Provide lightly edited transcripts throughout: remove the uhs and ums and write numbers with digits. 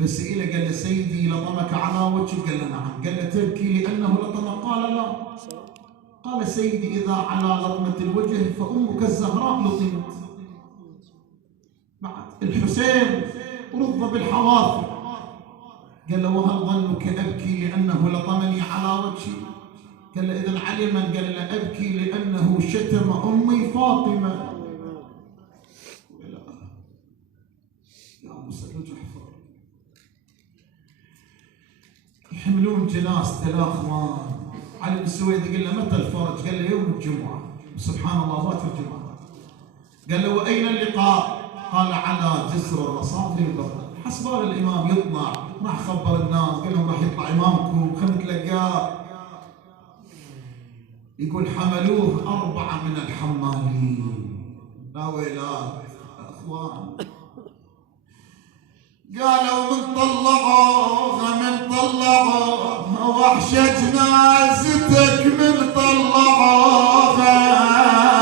فسئل قال له سيدي لطمك على وجهك؟ قال له نعم. قال له تبكي لأنه لطمك؟ قال لا. قال سيدي إذا على لطمة الوجه فأمك الزهراء لطمت. بعد الحسين رض بالحواثر. قال له وهل ظنك أبكي لأنه لطمني على وجهي؟ قال له إذن علما؟ قال له أبكي لأنه شتم أمي فاطمة. يا موسى جحفر يحملون جنازته الأخوان. علي بن سويد قال له متى الفرج؟ قال له يوم الجمعة. سبحان الله فات الجمعة. قال له وأين اللقاء؟ قال على جسر الرصاف للبغداد. حسبال الإمام يطلع، راح خبر الناس قال لهم راح يطلع إمامكم خلينا نتلقاه. يقول حملوه 4 من الحمالين. لا ويلات أخوان. قالوا من طلعوها وحشة جنازتك من طلعوها.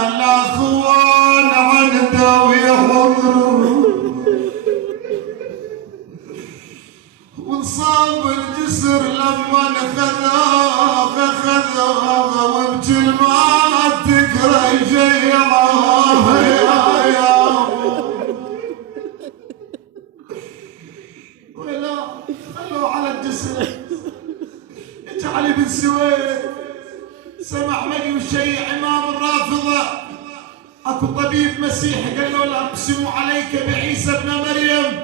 الأخوان عنده ويحضروا وانصاب الجسر لما خذوها وبكل ما تكره شيعوها يا ولا خلوه على الجسر. اجى علي بن سويد سمع رجل يشيع امام الرافضه. اكو طبيب مسيحي قال له لا اقسم عليك بعيسى ابن مريم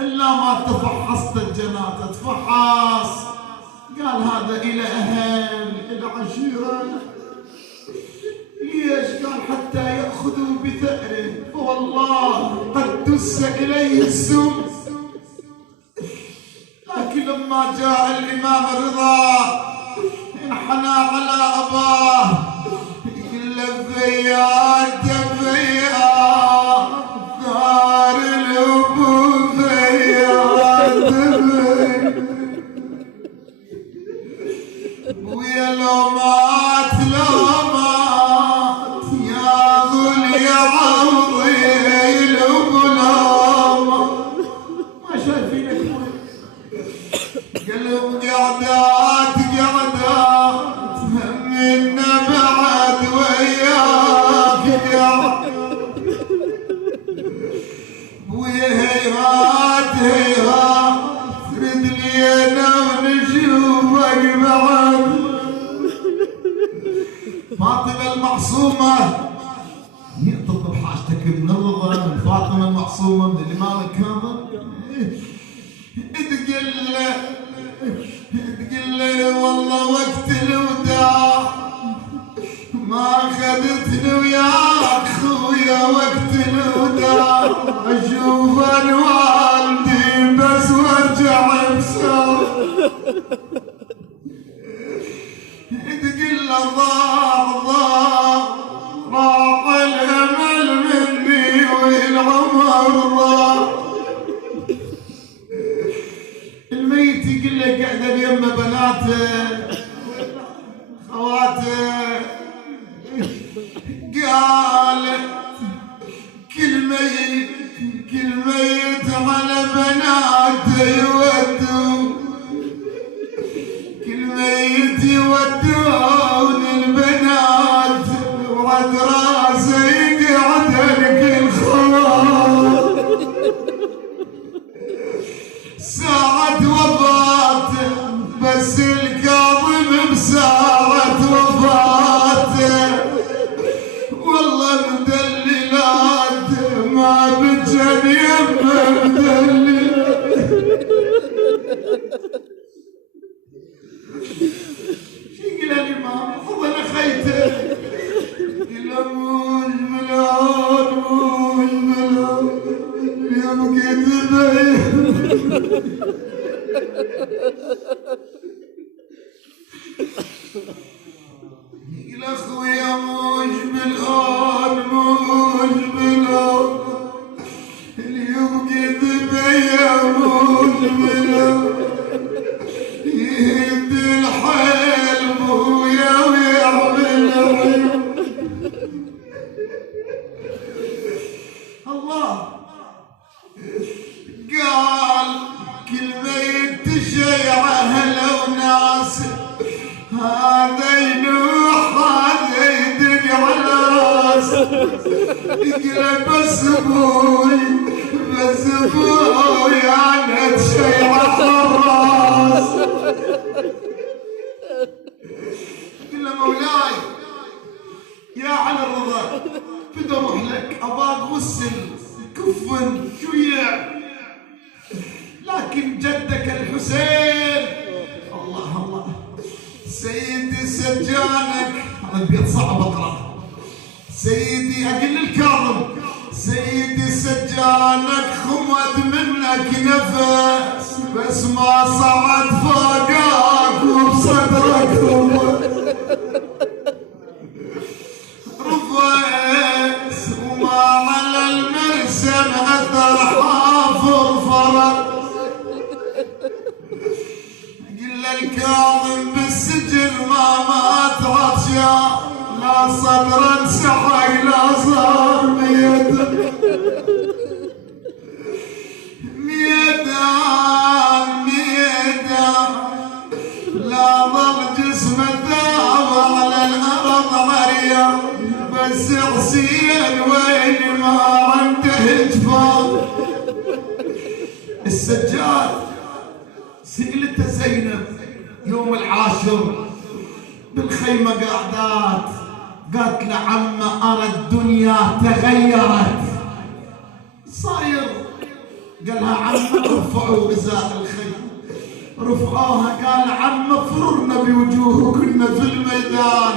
الا ما تفحصت الجنازه. تفحص. قال هذا الى اهل الى عشيره. ليش؟ قال حتى ياخذوا بثأره فوالله قد دس اليه السم. لكن لما جاء الإمام الرضا انحنى على أباه يقول له فيا ثار الأبو فيا ويا لو مات يا ظل يا عوضي الأبو ما شايفينك. قال لهم قعدات همنا بعد وياك قعد ويا هيهات ترد لي انا ونشوفك بعد. فاطمة المعصومة تطلب حاجتك من الرضا من فاطمة المعصومة من الإمام الكاظم. تقول له والله وقت الوداع ما اخذتني وياك خويا وقت الوداع. اشوف والدي بس وارجع بسرعه. تقول له ضاع راح الامل مني والعمر ضاع. الميت يقول له قاعده بيمه بناته خواته. قال كل ميت على بناته يودوا. كل ميت يودون البنات وعد راسه يقعد لك الخوات. ساعة وفاته بس الكاظم بساعة وفاته. والله مدللات ما بجن يمه مدللات. شو يقول الإمام؟ فضل خيته يقول موج ملان اليوم كذبه. يقول اخويا موج بالآن اليوم كذبه يا موج بالآن. يهد الحلم ويا ويعمل عيون. الله قال يقول بس ابوي بس ابوي انا تشيع الراس. قل له مولاي يا علي الرضا بدي اروح لك اباك غسل كفن شوية، لكن جدك الحسين الله الله سيدي سجانك، هذا البيت صعب اقرا، سيدي اقل الكاظم سيدي سجانك خمد منك نفس بس ما صعد فوقك وبصدرك رفس وما على المرسم اثر حافظ فرق. قل الكاظم بالسجن ما مات عطشان لا صدر انسحق لا صار ميدان لا ظل جسمه ثاوى على الارض عريان بس حسين وين ما عنده جفان. السجاد سئلته زينب يوم العاشر بالخيمة قعدات قالت له عمه أرى الدنيا تغيرت صاير. قالها عمه رفعوا غزاء الخيمة رفعوها قال عمه فررنا بوجوهكن في الميدان.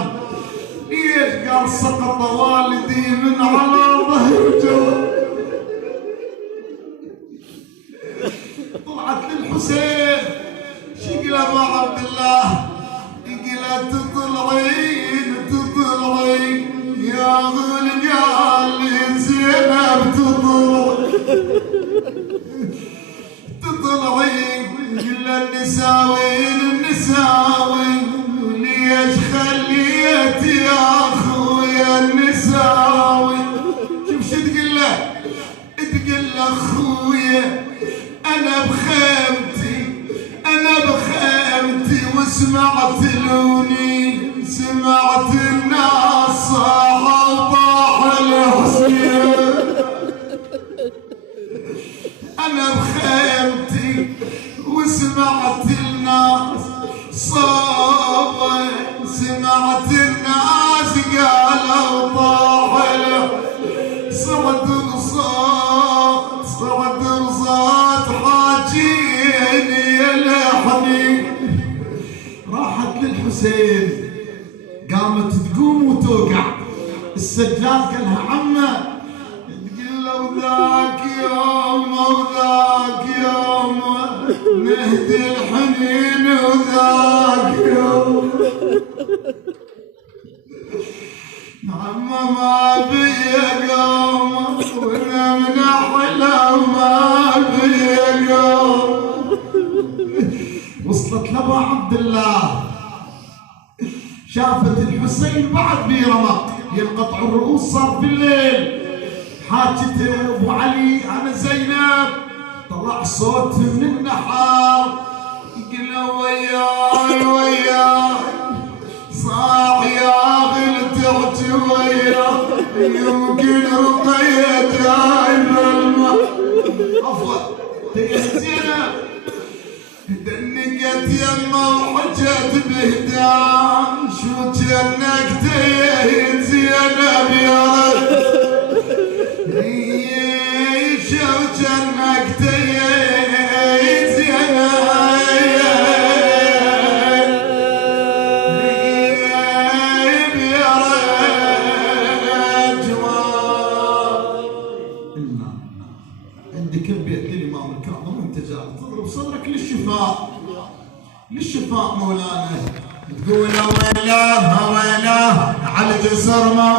ليش؟ قال سقط والدي من على ظهر جوه. طلعت للحسين شقل ابو عبد الله قالت تطلعين يا غول قال لي زينب تطلعين قل النساوين ليش خليت يا اخويا النساوي. شوف شو تقول له؟ تقول له اخويا انا بخيمتي وسمعت لوني سمعت الناس صاحوا طاح الحسين. انا بخيمتي وسمعت الناس صاحوا سمعت الناس قالوا طاح صعد وصوت حاجيني يلحني. راحت للحسين قامت تقوم وتوقع. السجاد قالها عمه تقول له وذاك يوم نهدي الحنين وذاك يوم عمه ما بي قوم وانا من احلى وما بي قوم. وصلت لابو عبد الله شافت الحسين بعد برمق ينقطع الرؤوس صار في الليل. حاجته ابو علي انا زينب طلع صوت من النحار يقول وياي صاح يا غل تحكي وياي يمكن رقية جايب الماء عفوا زينب دنقت يمه وحجت بهدان شو جنك تهين زينب يا رب شو جنك تهين زينب يا رجوان. عندك البيت للإمام الكاظم وانت جاي تضرب صدرك للشفاء مولانا تقول ويلاه على جسر ما